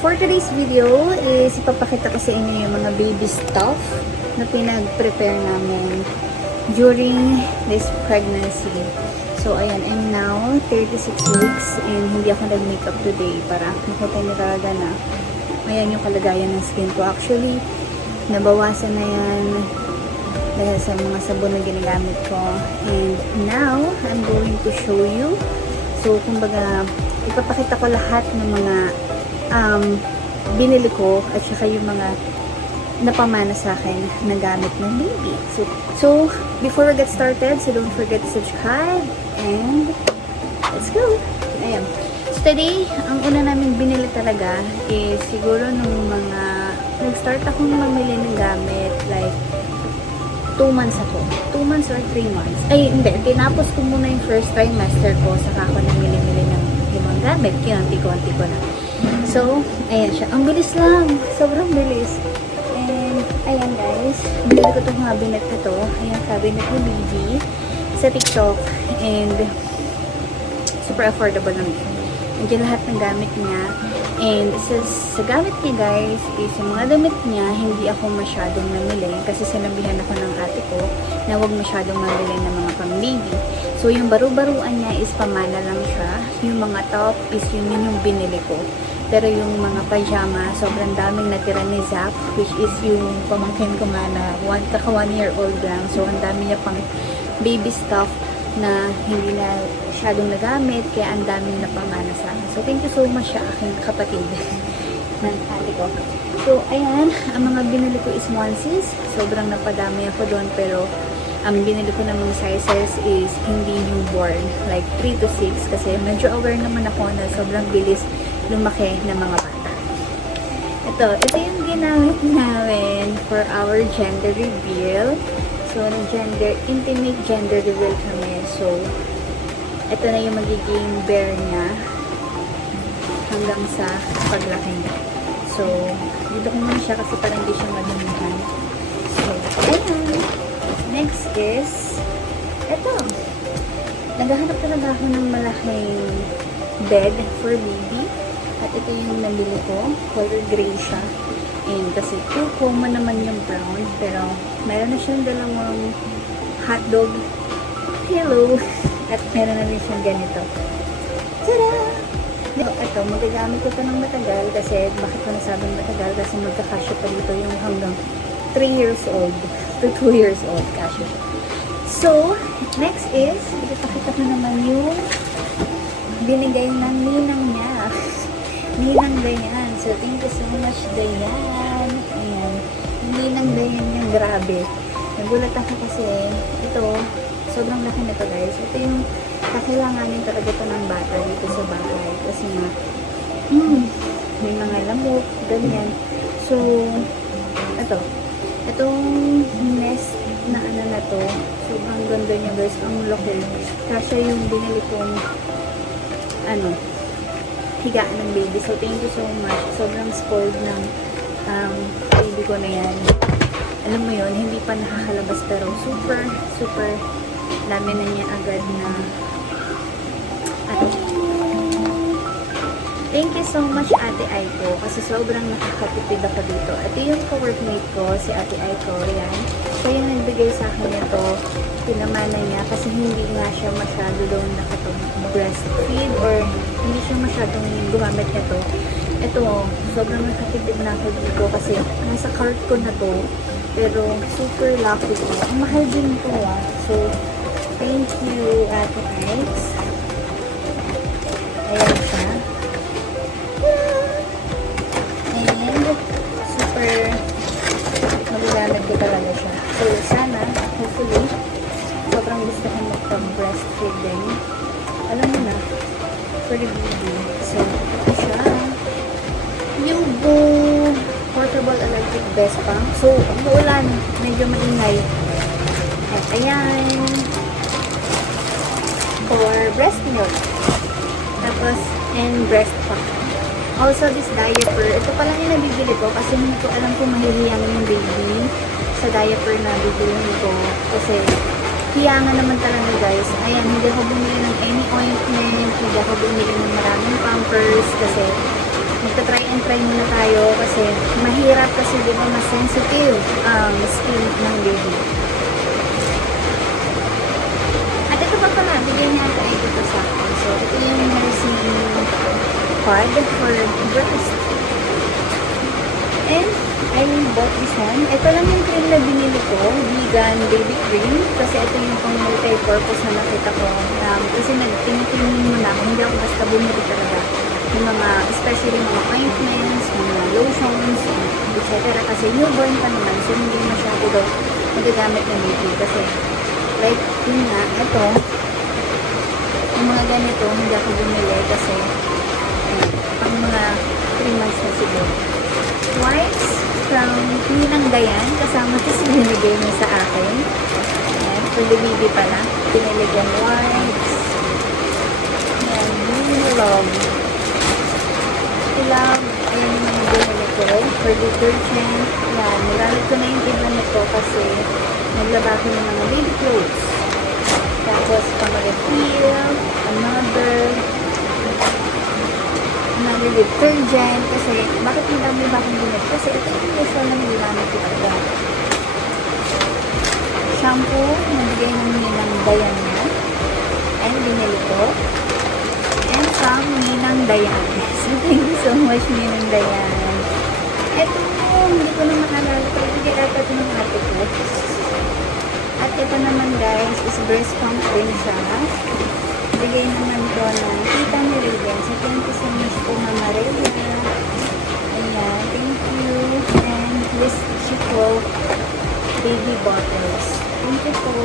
for today's video is ipapakita ko sa inyo yung mga baby stuff na pinag-prepare namin during this pregnancy. So, ayan, I'm now 36 weeks and hindi ako nag-makeup today para makita niyo talaga na ayan yung kalagayan ng skin ko. Actually, nabawasan na yan dahil sa mga sabon na ginagamit ko. And now, I'm going to show you. So, kumbaga, ipapakita ko lahat ng mga binili ko at saka yung mga napamana sa akin na gamit ng baby. So, before we get started, so don't forget to subscribe and let's go! Ayan. So, today, ang una namin binili talaga is siguro nung mga nag-start akong mamili ng gamit like 2 months ako. 2 months or 3 months. Ay, hindi. Tinapos ko muna yung first trimester ko saka ako namili-mili ng ibang gamit. Kinunti-kunti ko na. So, ayan siya. Ang bilis lang. Sobrang bilis. And, ayan guys. Binili ko itong cabinet na to. Ayan, cabinet ni baby sa TikTok. And, super affordable lang ito. Nandiyan lahat ng gamit niya. And sa gamit niya guys, is yung mga damit niya, hindi ako masyadong namili. Kasi sinabihan ako ng ate ko na huwag masyadong mamili ng mga pang-baby. So yung baru-baruan niya is pamana lang siya. Yung mga top is yun yung binili ko. Pero yung mga pajama, sobrang daming natira ni Zap, which is yung pamangkin ko nga na kaka 1 year old lang. So ang dami niya pang baby stuff na hindi na masyadong nagamit, kaya ang daming napamana sa akin. So, thank you so much sa aking kapatid ng ate ko. So, ayan, ang mga binili ko is onesies. Sobrang napadami ako doon, pero ang binili ko ng mga sizes is hindi newborn, like 3 to 6, kasi medyo aware naman ako na sobrang bilis lumaki ng mga bata. Ito yung ginamit namin for our gender reveal. So, intimate gender reveal kami. So, ito na yung magiging bear niya hanggang sa paglaki niya. So, dito ko muna siya kasi parang hindi siya madumihan. So, ayan. Next is, ito. Naghahanap talaga ako ng malaking bed for baby. At ito yung nabili ko. Color gray siya. And kasi too common naman yung brown, pero meron na siyang dalawang hotdog pillow at meron na rin siyang ganito. Tada! Ito, magagamit ko ito ng matagal kasi, bakit ko nasabing matagal? Kasi magkakasya pa dito yung hanggang 3 years old to 2 years old kasya siya. So, next is, ipapakita ko naman yung binigay ng ninang niya. Ninang Dayan. So, thank you so much, Dayan. Ayan. Ninang Dayan yung grabe. Nagulat ako kasi ito, sobrang laki nito guys. Ito yung kakailanganin talaga ito ng bata dito sa bahay. Kasi nga, may mga lamok, ganyan. So, ito. Itong nest na ano na to, sobrang ganda niya guys. Ang laki. Kasi yung binili kong higaan ng baby. So, thank you so much. Sobrang spoiled ng baby ko na yan. Alam mo yun, hindi pa nakakalabas pero super dami na niya agad na Thank you so much, Ate Aiko, kasi sobrang nakakatipid ako dito. Ito yung co-workmate ko, si Ate Aiko, yan. Siya yung nagbigay sa akin ito, pinamana niya, kasi hindi nga siya masyado doon breastfeed or hindi siya masyadong gumamit nito. Ito, sobrang nakatipid na ako dito kasi nasa cart ko na to, pero super lucky ko. Ang mahal din ito So, thank you, Ate Aiko. Ayan siya. Magagamit ko talaga siya. So, sana, hopefully, sobrang gusto ko magpag-breastfeeding. Alam mo na, for the baby. So, ito siya. Yung portable electric vest pump. So, ang uulan, medyo maingay. At ayan. For breast milk. Tapos, and breast pump. Also, this diaper, ito pala yung nabibili ko kasi hindi ko alam kung mahihiyangan yung baby sa diaper na bibili ko. Kasi, hiyangan naman talaga guys. Ayan, hindi ako bumili ng any ointment, hindi ako bumili ng maraming pampers kasi magta-try and try muna tayo kasi mahirap kasi di ba mas sensitive skin ng baby. At ito pa pala, bigyan niya ito ito sa akin. So, ito yung nursing pad for breast. And, I bought this one. Ito lang yung cream na binili ko, vegan baby cream. Kasi ito yung pang multi-purpose na nakita ko. Kasi nagtingin muna ako, hindi ako basta bumili talaga. Yung mga, especially mga ointments, mga lotions, etc. Kasi newborn pa naman, so hindi masyado daw magagamit ng baby. Kasi, like, yun nga, ito, yung mga ganito, hindi ako bumili kasi, pang mga 3 months na siguro. Wipes from Ninang Dayan, kasama ito binigay niya sa akin. Ayan, for the baby pala. Pinili kong wipes. Ayan, Mini Love. Love, ayan yung mga binili ko. For detergent, ayan, nilalit ko na yung iba nito kasi naglaba ko ng mga baby clothes. Tapos, pang-refill, another detergent kasi bakit ang dami ba akong ginit? Kasi ito yung usual na nilamit ko talaga. Shampoo, nabigay ng Ninang Dayan niya. And binili ko. And from Ninang Dayan. So, thank you so much, Ninang Dayan. Ito hindi ko na makalala. Pero hindi dapat ng ate ko. At ito naman guys, is breast pump rin siya. Bigay naman ko ng tita ni Raven. So, thank you so much po, Mama Raven. Ayan, thank you. And this Chico baby bottles. Thank you po.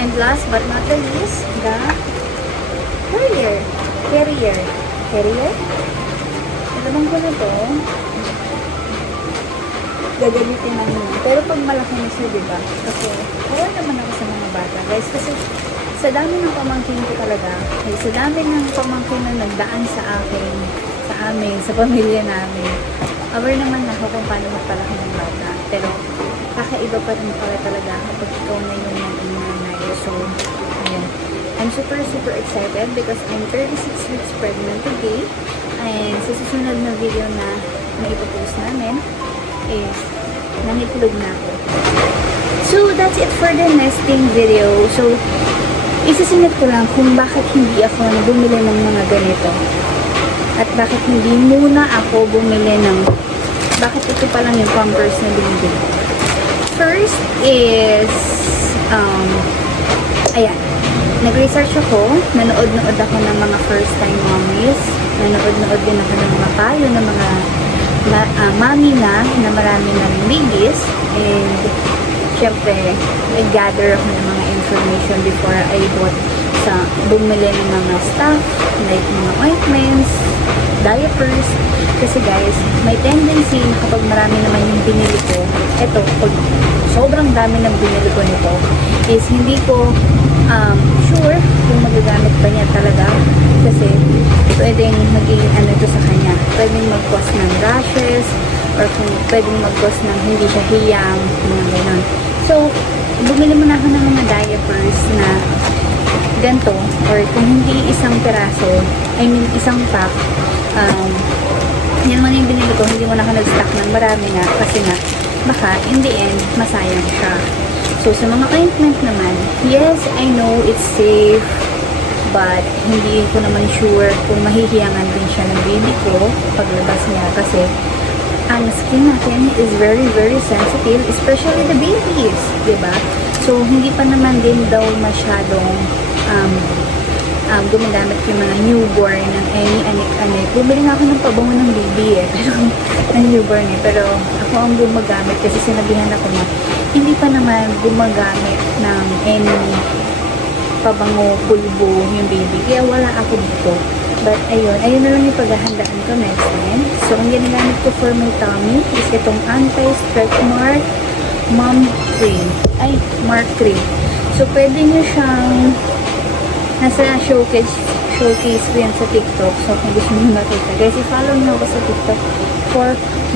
And last but not the least, the Carrier. Alam ko na to. Gagamitin lang yun. Pero pag malaki na siya, diba? Kasi, wala naman ako sa mga bata. Guys, kasi sa dami ng pamangkin ko talaga, sa dami ng pamangkin na nagdaan sa akin, sa amin, sa pamilya namin, aware naman ako kung paano magpalaki ng bata. Pero, kakaiba pa rin pala talaga kapag ikaw na yung nanay. So, ayan. I'm super excited because I'm 36 weeks pregnant today. And sa susunod na video na ipopost namin is nangitlog na ako. So, that's it for the nesting video. So, isasingit ko lang kung bakit hindi ako bumili ng mga ganito. At bakit hindi muna ako bumili ng bakit ito pa lang yung Pampers na binibili. First is ayan. Nag-research ako, nanood-nood ako ng mga first time mommies, nanood-nood din ako ng mga payo ng mga mami na marami na rin babies, and syempre, nag-gather ako ng mga information before I bought bumili ng mga stuff, like mga ointments, diapers, kasi guys, may tendency kapag marami naman yung binili ko, eto, pag sobrang dami ng binili ko nito, is hindi ko sure kung magagamit ba niya talaga, kasi pwedeng maging ito sa kanya, pwedeng mag-cause ng rashes, or kung pwedeng mag-cause ng hindi siya hiyang, mga gano'n. So, bumili muna ako ng mga diapers na ganito, or kung hindi isang piraso, I mean isang pack, yan man yung binili ko, hindi mo na ako nag-stock ng marami nga, kasi nga, baka in the end, masayang siya. So, sa mga ointment naman, yes, I know it's safe, but hindi ko naman sure kung mahihiyangan din siya ng baby ko paglabas niya, kasi ang skin natin is very sensitive, especially the babies, diba? So, hindi pa naman din daw masyadong gumagamit yung mga newborn ng any anik-anik. Bumili nga ako ng pabango ng baby pero ng newborn pero ako ang gumagamit kasi sinabihan ako na hindi pa naman gumagamit ng any pabango, pulbo yung baby. Kaya wala ako dito. But ayun na lang yung paghahandaan ko next time. So, ang ginagamit ko for my tummy is itong anti-stretch mark mom cream. Mark cream. So, pwede nyo siyang nasa showcase ko yan sa TikTok. So, kung gusto nyo makita. Guys, i-follow nyo ako sa TikTok for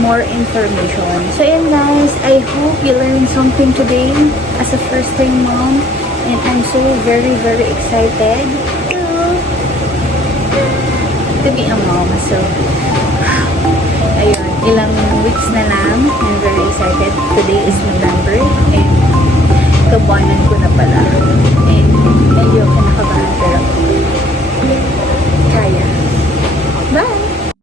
more information. So, ayan guys. I hope you learned something today as a first-time mom. And I'm so very excited. to be a mom. So, ayun, ilang weeks na lang. I'm very excited. Today is November and kabuanan ko na pala. And